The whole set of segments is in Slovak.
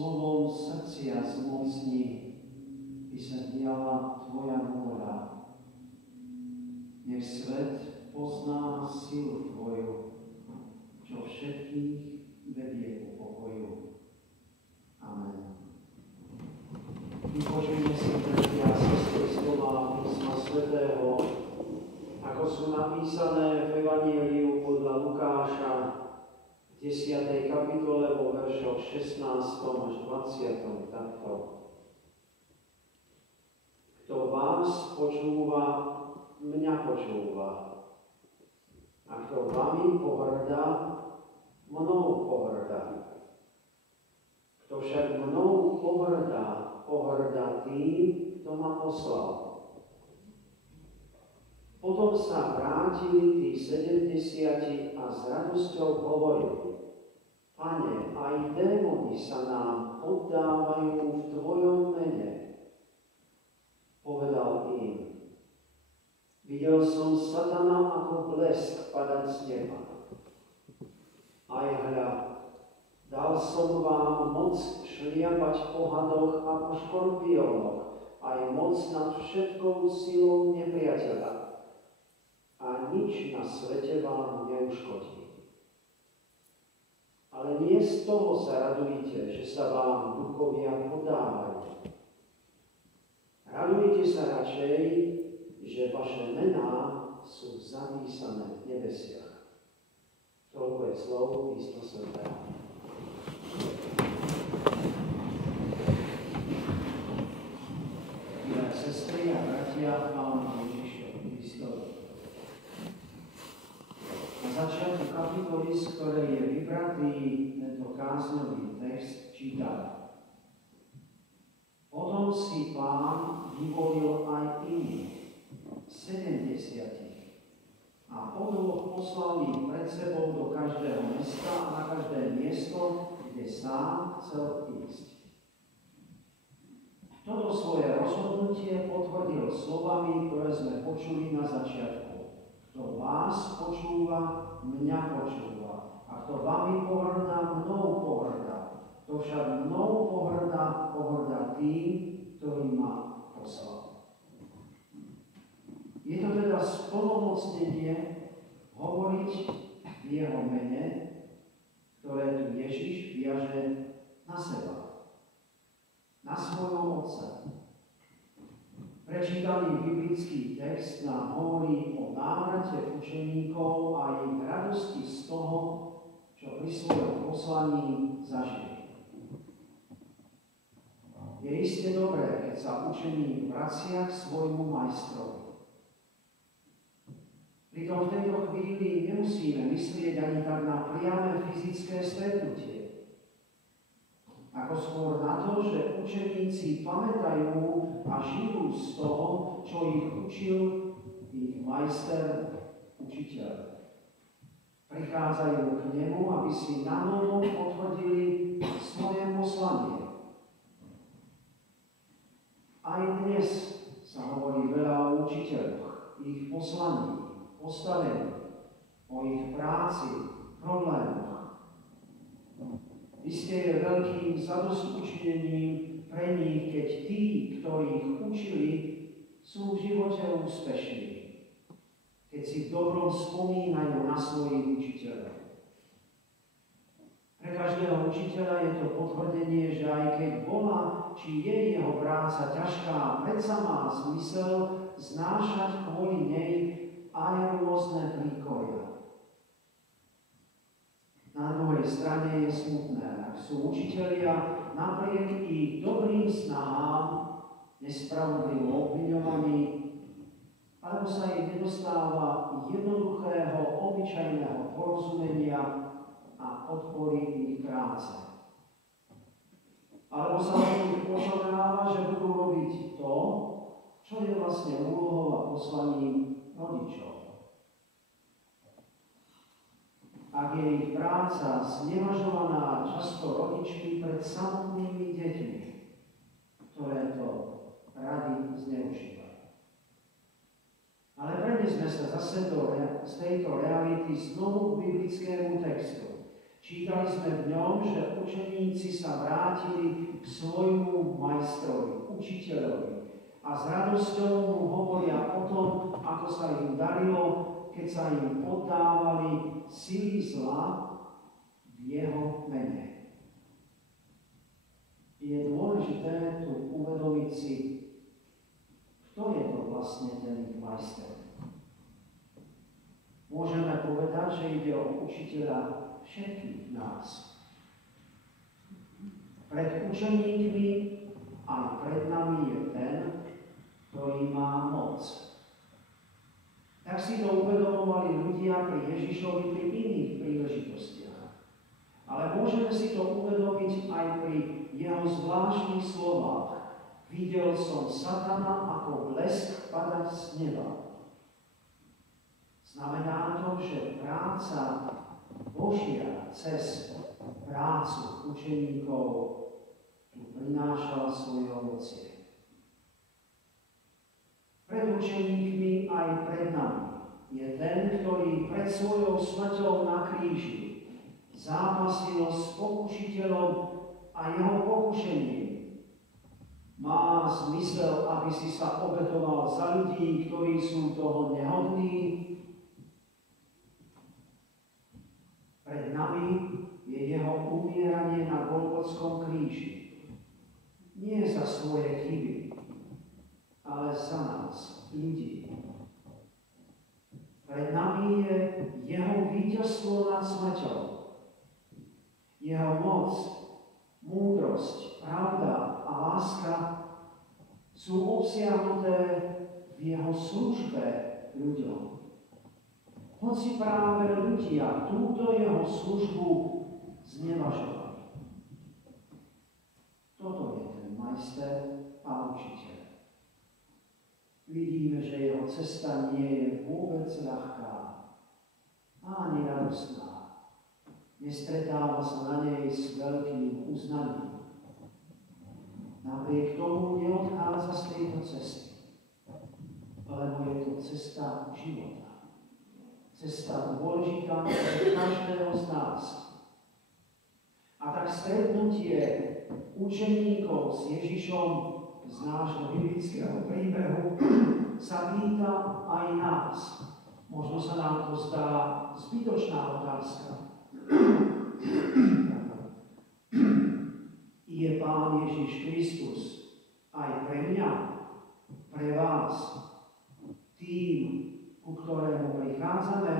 slovom srdcia zmocni, by sa diala tvoja vôľa. Nech svet pozná silu tvoju, čo všetkých vedie ku pokoju. Amen. Vypočujme si, bratia a sestry, slova písma svätého, ako sú napísané v Evanjeliu podľa Lukáša v 10. kapitole vo veršoch 16. až 20. takto. Kto vás počúva, mňa počúva. A kto vami pohrdá, mnou pohrdá. Kto však mnou pohrdá tým, kto ma poslal. Potom sa vrátili tí 70 a s radosťou hovorili: Pane, aj démoni sa nám oddávajú v tvojom mene. Povedal im: Videl som Satana ako blesk padať z neba. Aj hľa, dal som vám moc šliapať po hadoch a po škorpiónoch, aj moc nad všetkou silou nepriateľa. A nič na svete vám neuškodí. Ale nie z toho sa radujte, že sa vám duchovia podávajú. Radujte sa radšej, že vaše mená sú zapísané v nebesiach. Toľko je slov písma svätého. Milé sestry a bratia, Pánu Ježišovi Kristovi. Na začiatku kapitoly, z ktorej je vybratý tento kázňový text, čítame: Potom si Pán vyvolil aj iných, 70, a podloh poslal ich pred sebou do každého mesta a na každé miesto, kde sám chcel ísť. Toto svoje rozhodnutie potvrdil slovami, ktoré sme počuli na začiatku. Kto vás počúva, mňa počúva. A kto vami pohrdá, mnou pohrdá. Kto však mnou pohrdá tým, ktorý ma poslal. Je to teda splnomocnenie hovoriť v jeho mene, ktoré tu Ježiš viaže na seba, na svojho Otca. Prečítaný biblický text nám hovorí o návrate učeníkov a ich radosti z toho, čo pri svojom poslaní zažili. Je iste dobré, keď sa učeník vracia k svojmu majstrovi. Pritom v tejto chvíli nemusíme myslieť ani tak na priame fyzické stretnutie, ako skôr na to, že učeníci pamätajú a žijú z toho, čo ich učil ich majster, učiteľ. Prichádzajú k nemu, aby si nanovo potvrdili svoje poslanie. Aj dnes sa hovorí veľa o učiteľoch, ich poslaní, postavení, o ich práci, problémoch. Isté je veľkým zadosťučinením pre nich, keď tí, ktorí ich učili, sú v živote úspešní, keď si v dobrom spomínajú na svojich učiteľov. Pre každého učiteľa je to potvrdenie, že aj keď bola, či je jeho práca ťažká, predsa má zmysel znášať kvôli nej aj rôzne príkoria. Na druhej strane je smutné, ak sú učitelia napriek ich dobrým snahám nespravodlivo obviňovaní, alebo sa im nedostáva jednoduchého, obyčajného porozumenia a podpory ich práce. Alebo sa od nich očakáva, že budú robiť to, čo je vlastne úlohou a poslaním rodičov. Ak je ich práca znevažovaná často rodičmi pred samotnými deťmi, ktoré to radi zneužívajú. Ale prenesme sa zase z tejto reality znovu k biblickému textu. Čítali sme v ňom, že učeníci sa vrátili k svojmu majstrovi, učiteľovi a s radosťou mu hovoria o tom, ako sa im darilo, keď sa im poddávali sily zla v jeho mene. Je dôležité tu uvedomiť si, kto je to vlastne ten majster. Môžeme povedať, že ide o učiteľa všetkých nás. Pred učeníkmi aj pred nami je ten, ktorý má moc. Tak si to uvedomovali ľudia pri Ježišovi pri iných príležitostiach. Ale môžeme si to uvedomiť aj pri jeho zvláštnych slovách. Videl som Satana ako blesk padať z neba. Znamená to, že práca Božia cez prácu učeníkov tu prinášala svoje ovocie. Pred učeníkmi aj pred nami je ten, ktorý pred svojou smrťou na kríži zápasil s pokušiteľom a jeho pokušením. Má zmysel, aby si sa obetoval za ľudí, ktorí sú toho nehodní. Pred nami je jeho umieranie na Golgotskom kríži. Nie za svoje chyby, ale za nás, ľudí. Pred nami je jeho víťazstvo nad smrťou. Jeho moc, múdrosť, pravda a láska sú obsiahnuté v jeho službe ľuďom. Hoci práve ľudia túto jeho službu znevažovali. Toto je ten majster a učiteľ. Vidíme, že jeho cesta nie je vôbec ľahká, ani radostná. Nestretáva sa na nej s veľkým uznaním. Napriek tomu neodchádza z tejto cesty, lebo je to cesta života. Cesta dôležitá pre každého z nás. A tak stretnutie učeníkov s Ježišom z nášho biblického príbehu sa pýta aj nás. Možno sa nám to zdá zbytočná otázka. Je Pán Ježiš Kristus aj pre mňa, pre vás, tým, ku ktorému prichádzame?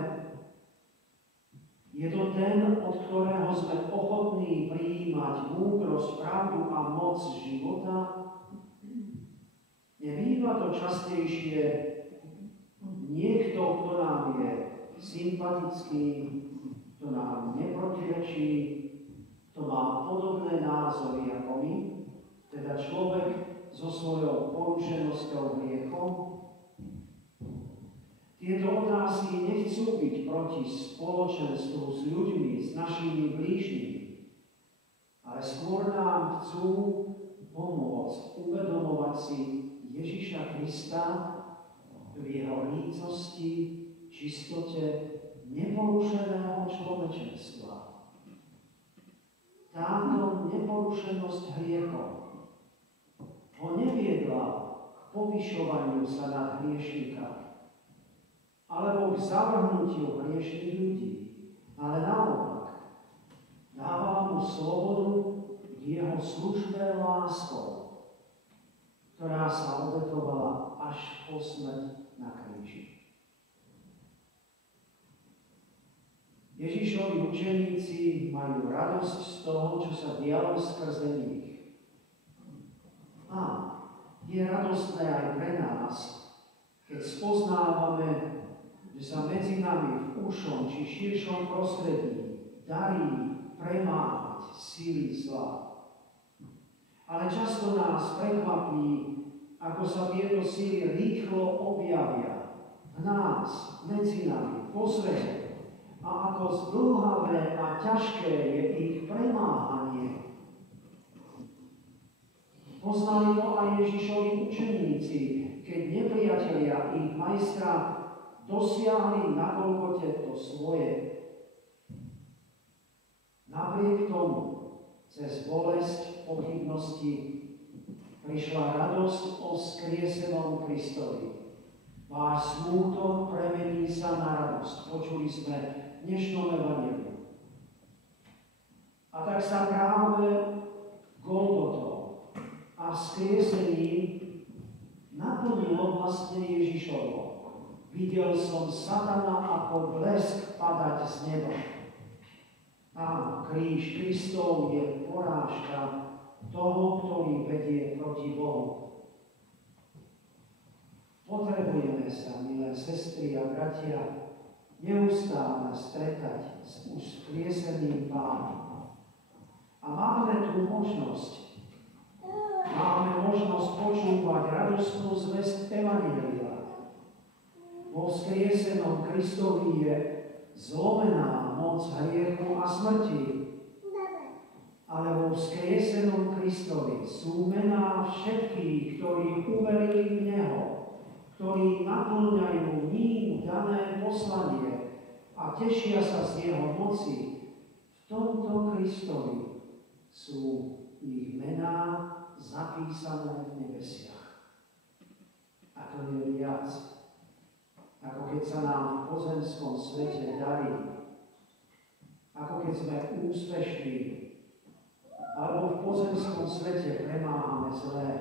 Je to ten, od ktorého sme ochotní prijímať múdrosť, pravdu a moc života? Nebýva to častejšie niekto, kto nám je sympatický, kto nám neprotirečí, kto má podobné názory ako my, teda človek so svojou porušenosťou hriechom? Tieto otázky nechcú byť proti spoločenstvu s ľuďmi, s našimi blížnymi, ale skôr nám chcú pomôcť uvedomovať si Ježiša Krista v jeho lícosti, čistote, neporušeného človečenstva. Táto neporušenosť hriechom ho neviedla k povyšovaniu sa nad hriešnika, alebo k zavrhnutiu hriešných ľudí, ale naopak dávala mu slobodu k jeho službe láskou, ktorá sa obetovala až po smrť na kríži. Ježišovi učeníci majú radosť z toho, čo sa dialo skrze nich. A je radostné aj pre nás, keď spoznávame, že sa medzi nami v užšom či širšom prostredí darí premáhať síly zla. Ale často nás prekvapí, ako sa tieto síly rýchlo objavia v nás, medzi nami, po svete. A ako zdĺhavé a ťažké je ich premáhanie. Poznali to aj Ježišovi učeníci, keď nepriatelia ich majstra dosiahli na Golgote to svoje. Napriek tomu, cez bolesť, pochybnosti, prišla radosť o vzkriesenom Kristovi. Váš smútok premení sa na radosť. Počuli sme v dnešnom evanjeliu. A tak sa práve Golgotou a vzkriesením naplnilo vlastne Ježišovo. Videl som Satana ako blesk padať z neba. Áno, kríž Kristov je porážka toho, ktorý vedie proti Bohu. Potrebujeme sa, milé sestry a bratia, neustále stretať s vzkrieseným Pánom. A máme tu možnosť. Máme možnosť počúvať radostnú zvesť Evanjelia. Vo vzkriesenom Kristovi je zlomená moc hriechu a smrti. Ale vo vzkriesenom Kristovi sú mená všetkých, ktorí uverili v Neho, ktorí naplňajú ním dané poslanie a tešia sa z Jeho moci. V tomto Kristovi sú ich mená zapísané v nebesiach. A to je viac, ako keď sa nám v pozemskom svete darí, ako keď sme úspešní, alebo v pozemskom svete premáhame zlé.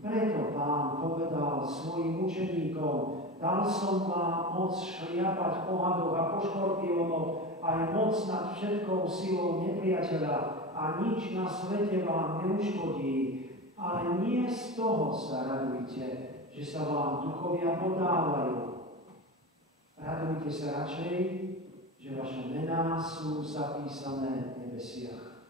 Preto Pán povedal svojim učeníkom: dal som vám moc šliapať po hadoch a po škorpiónoch, aj moc nad všetkou silou nepriateľa, a nič na svete vám neuškodí. Ale nie z toho sa radujte, že sa vám duchovia podávajú. Radujte sa radšej, že vaše mená sú zapísané v nebesiach.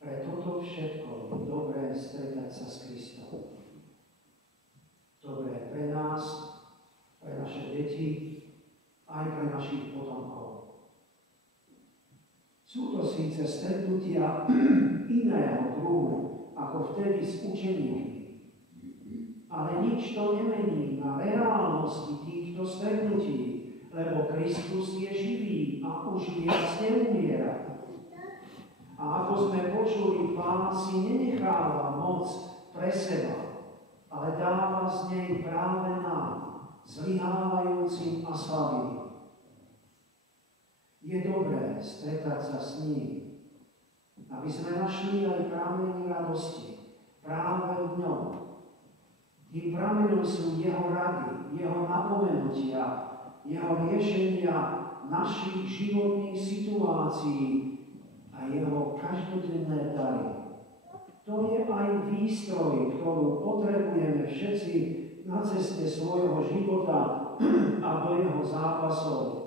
Pre toto všetko je dobré stretať sa s Kristom. Dobré pre nás, pre naše deti, aj pre našich potomkov. Sú to síce stretnutia iného druhu, ako vtedy s učeníkmi, ale nič to nemení na reálnosti týchto stretnutí, lebo Kristus je živý a už viac neumiera. A ako sme počuli, Pán si nenecháva moc pre seba, ale dáva z nej práve nám, zlyhávajúcim a slabým. Je dobré stretať sa s ním, aby sme našli aj prameny radosti práve v ňom. Tým pramenom sú jeho rady, jeho napomenutia, jeho riešenia našich životných situácií a jeho každodenné dary. To je aj výstroj, ktorú potrebujeme všetci na ceste svojho života a do jeho zápasov.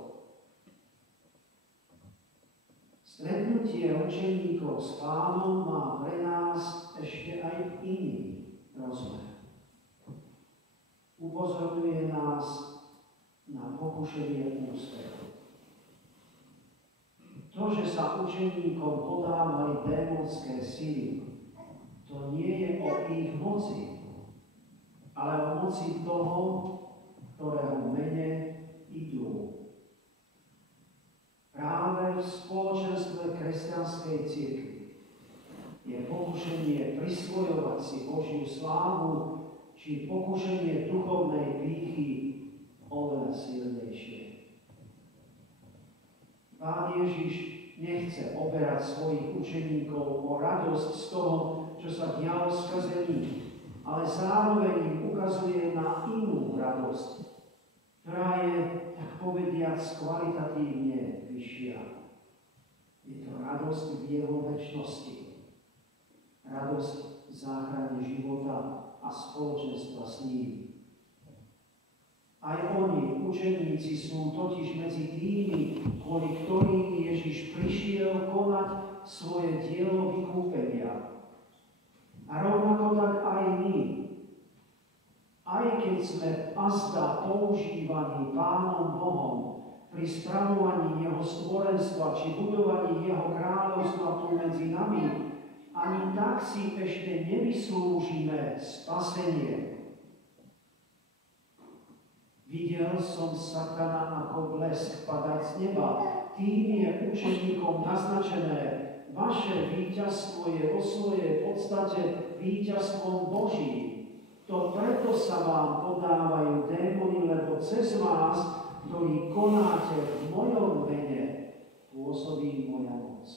Stretnutie učeníkov s Pánom má pre nás ešte aj iný rozmer. Upozorňuje nás na pokušenie úspechu. To, že sa učeníkom podávali démonské sily, to nie je o ich moci, ale o moci toho, ktorého mene idú. Práve v spoločenstve kresťanskej cirkvi je pokušenie prisvojovať si Božiu slávu či pokušenie duchovnej pýchy oveľa silnejšie. Pán Ježiš nechce oberať svojich učeníkov o radosť z toho, čo sa dialo skrze nich, ale zároveň im ukazuje na inú radosť, ktorá je, tak povediac, kvalitatívne vyššia. Je to radosť v jeho večnosti. Radosť v záchrane života a spoločenstva s ním. Aj oni, učeníci, sú totiž medzi tými, kvôli ktorým Ježiš prišiel konať svoje dielo vykúpenia. A rovnako tak aj my. Aj keď sme azda používaní Pánom Bohom pri spravovaní jeho stvorenstva či budovaní jeho kráľovstva tu medzi nami, ani tak si ešte nevyslúžime spasenie. Videl som Satana ako blesk padať z neba. Tým je učeníkom naznačené, vaše víťazstvo je vo svojej podstate víťazstvom Božím. To preto sa vám podávajú démoni, lebo cez vás, ktorí konáte v mojom mene, pôsobí moja moc.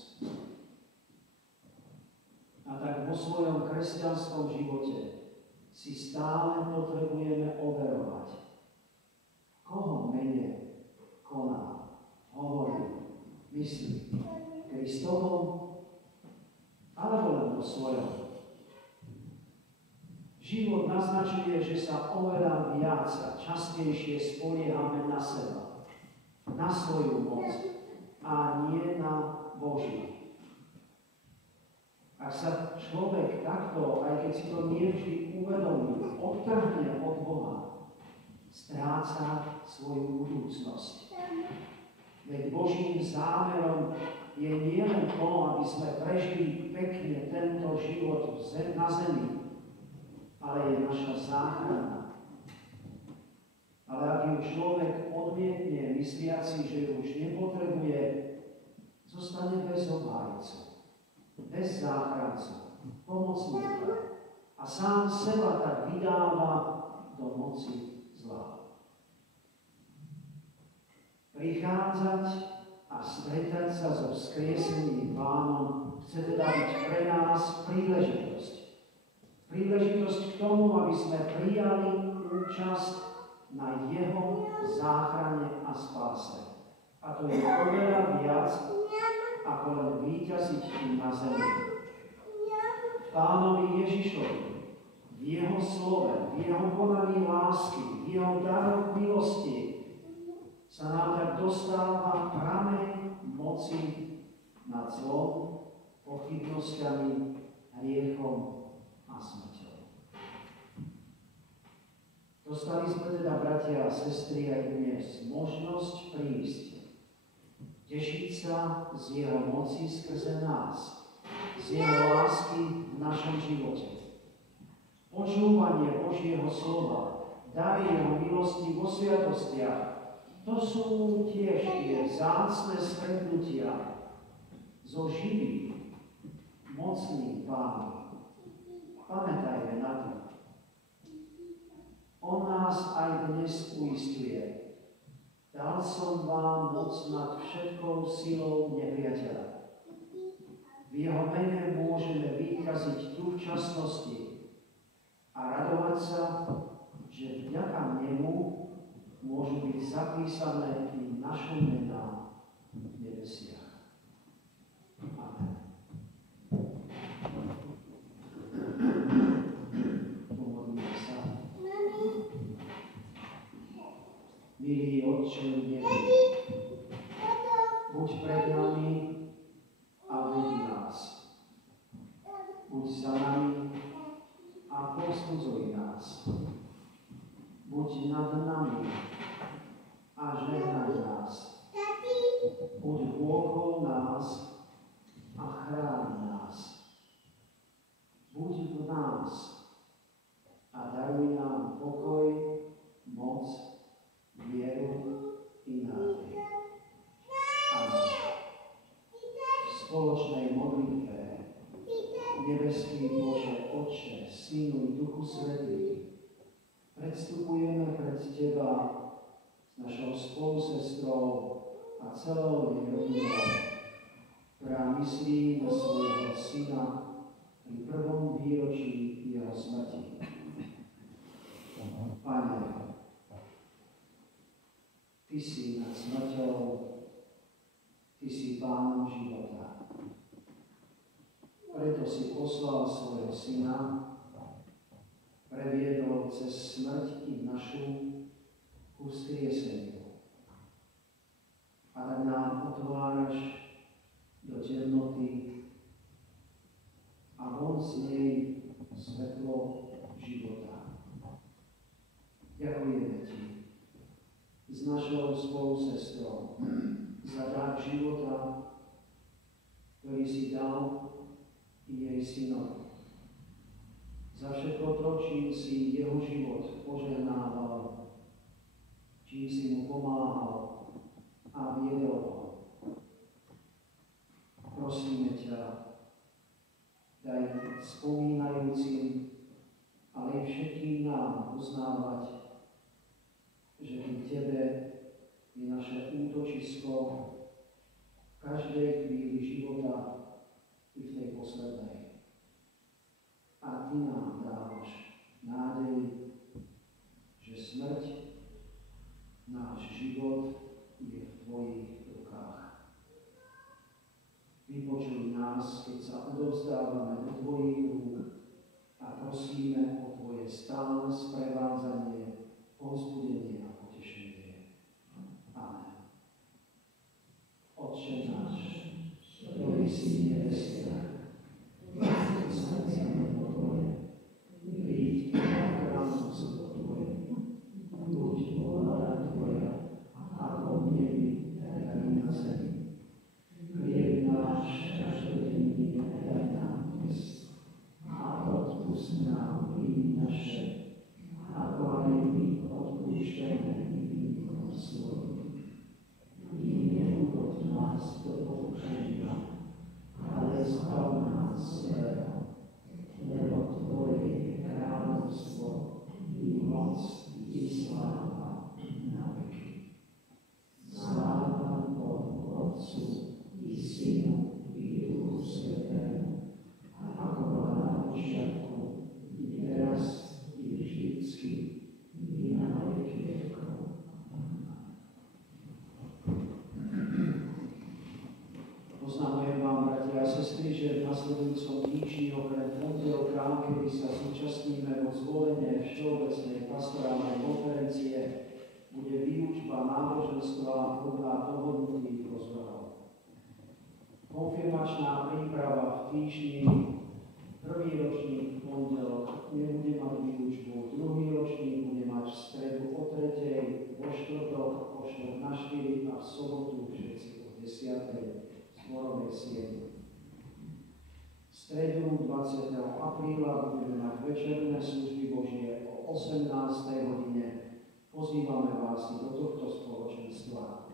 A tak vo svojom kresťanskom živote si stále potrebujeme overovať, koho mene koná, hovorí, myslí, Kristovom alebo len vo svojom. Život naznačuje, že sa oveľa viac a častejšie spoliehame na seba, na svoju moc a nie na Božiu. Ak sa človek takto, aj keď si to nie vždy uvedomí, odtrhne od Boha, stráca svoju budúcnosť. Veď Božím zámerom je nielen to, aby sme prežili pekne tento život na zemi, ale je naša záchrana. Ale ak ju človek odmietne, mysliaci, že ju už nepotrebuje, zostane bez obhájcu, bez záchrancu, pomocníka a sám seba tak vydáva do moci zla. Prichádzať a stretať sa so vzkrieseným Pánom chce teda byť pre nás príležitosť. Príležitosť k tomu, aby sme prijali účasť na jeho záchrane a spáse. A to je oveľa viac, ako len víťaziť na zemi. V Pánovi Ježišovi, v jeho slove, v jeho konaní lásky, v jeho daroch milosti sa nám tak dostáva prameň moci nad zlom, pochybnosťami, hriechom a smrťou. Dostali sme teda, bratia a sestry, aj dnes možnosť prísť, tešiť sa z jeho moci skrze nás, z jeho lásky v našom živote. Počúvanie Božieho slova, dary jeho milosti vo sviatostiach, to sú tiež tie vzácne stretnutia so živým, mocným Pánom. Pamätajme na to. On nás aj dnes uisťuje. Dal som vám moc nad všetkou silou nepriateľa. V jeho mene môžeme vykaziť tu v časnosti a radovať sa, že vďaka nemu môžu byť zapísané i naše mená v nebesiach. Amen. Pomodlíme sa. Milý Otče v nebi, buď pred nami a vedí nás. Buď za nami a povzbudzuj nás. Buď nad nami a žehnaj nás. Buď okolo nás a chráň nás. Buď v nás a daruj nám pokoj, moc, vieru i nádej. Amen. V spoločnej modlitbe nebeský Bože, Otče, Synu i Duchu Svätý, predstupujeme pred Teba s našou spolusestrou a celou jej rodinou, ktorá myslí na svojho syna pri prvom výročí jeho smrti. Pane, Ty si nad smrťou, Ty si Pánom života. Preto si poslal svojho syna, previedol cez smrť i našu ku vzkrieseniu. A tak nám otváraš do temnoty a von z nej svetlo života. Ďakujeme Ti s našou spolusestrou za dar života, ktorý si dal i jej synovi. Za všetko to, čím si jeho život požehnával čím si mu pomáhal a viedol ho. Prosíme ťa, daj spomínajúcim, ale aj všetkým nám uznávať, že pri Tebe je naše útočisko v každej chvíli života i v tej poslednej. A Ty nám dávaš nádej, že smrť, náš život je v Tvojich rukách. Vypočuj nás, keď sa odovzdávame do Tvojich rúk a prosíme o Tvoje stále sprevádzanie, povzbudenie a potešenie. Amen. Otče náš, ktorý si v nebesiach, srdce Tvoje, príď kráľovstvo Tvoje, buď vôľa Tvoja, ako v nebi, tak i na zemi. Chlieb náš každodenný daj nám dnes a odpusť nám viny naše, ako aj my odpúšťame vinníkom svojim. I neuvod nás do pokušenia, ale zbav nás zlého, lebo Tvoje je kráľovstvo, i moc, i sláva na veky. Sláva Bohu Otcu, i Synu, i Duchu Svätému, ako bola na počiatku, i teraz, i vždycky, i na veky vekov. Oznamujem vám, bratia a sestry, že v nasledujúcom týždni okrem pondelka, kedy sa zúčastníme vo zvolenie Všeobecnej pastorálnej konferencie, bude výučba náboženstva podľa dohodnutých rozvrhov. Konfirmačná príprava v týždni, prvý ročník v pondelok nebude mať výučbu, druhý ročník bude mať v stredu o 3:00, vo štvrtok o 3:45 a v sobotu všetci o 10:00 zborovej siedmi. V stredu 20. apríla budeme mať večerné služby Božie o 18. hodine. Pozývame vás do tohto spoločenstva.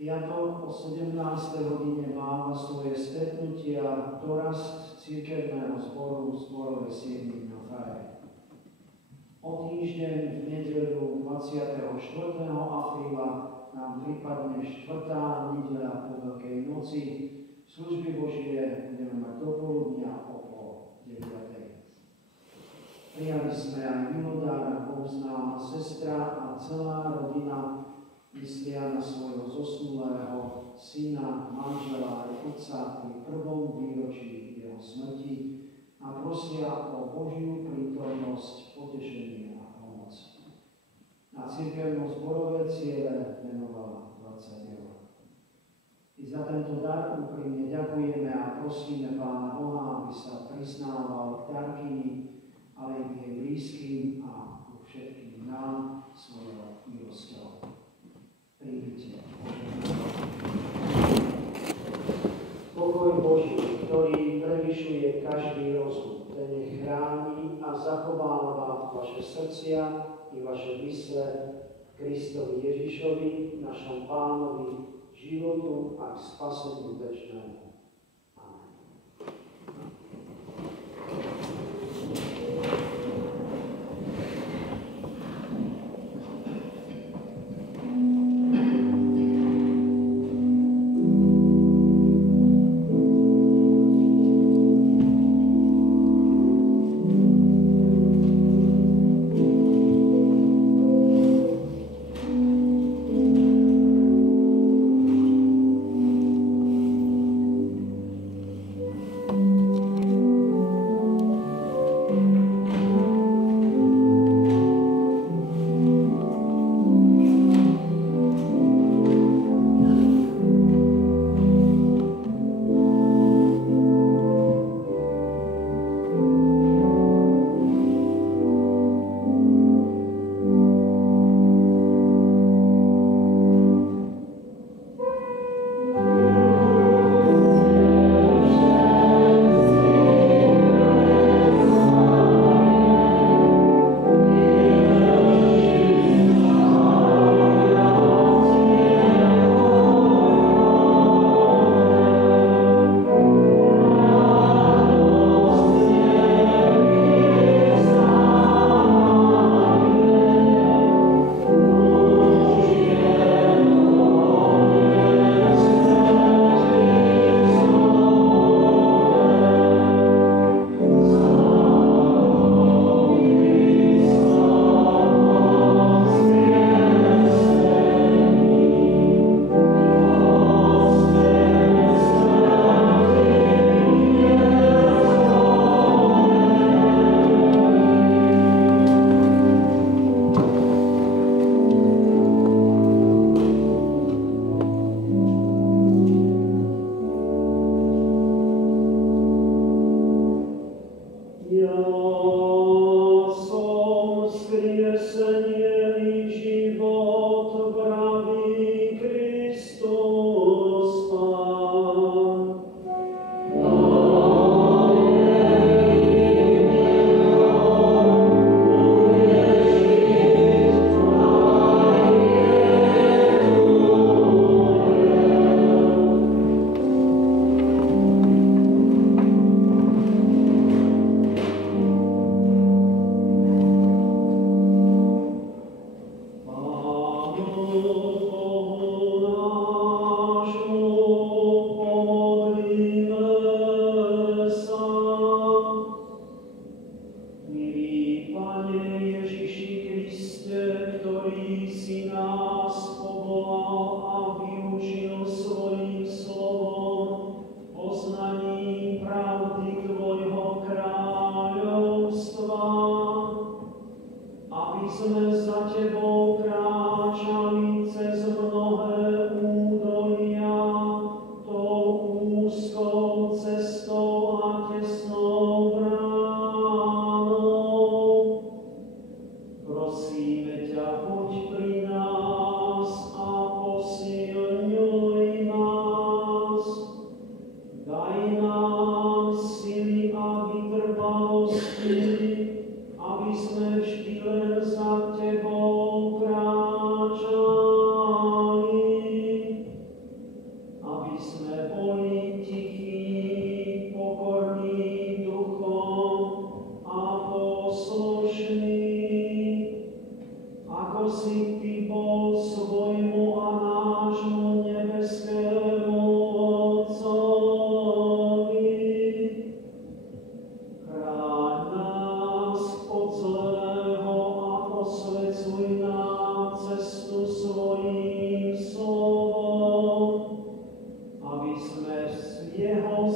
Piatok o 17. hodine máme svoje stretnutia dorast cirkevného zboru zborovej siedmi na fare. O týždeň v nedeľu 24. apríla nám pripadne 4. nedeľa po Veľkej noci. Služby Božie budeme mať do poludnia o 8:30. Prijali sme aj milodára, známa sestra a celá rodina myslia na svojho zosnulého syna, manžela a otca pri prvom výročí jeho smrti a prosia o Božiu prítomnosť, potešenie a pomoc. Na cirkevno-zborové ciele venovala 20 eur. I za tento dar úprimne ďakujeme a prosíme Pána Boha, aby sa priznával k darkyni, ale i k jej blízkym a ku všetkým nám svojou milosťou. Príjmite. Pokoj Boží, ktorý prevyšuje každý rozum, ten nech chráni a zachováva vaše srdcia i vaše mysle Kristovi Ježišovi, našom Pánovi, životu a k spaseniu večnému. Daj nám sily a vytrvalosti, aby sme vždy len za Tebou kráčali, aby sme boli tichí, pokorní duchom a poslušní, ako si Ty bol svojmu a nášmu nebeskému Otcovi. Chráň nás od zlého a posväcuj nám cestu svojím slovom, aby sme z Jeho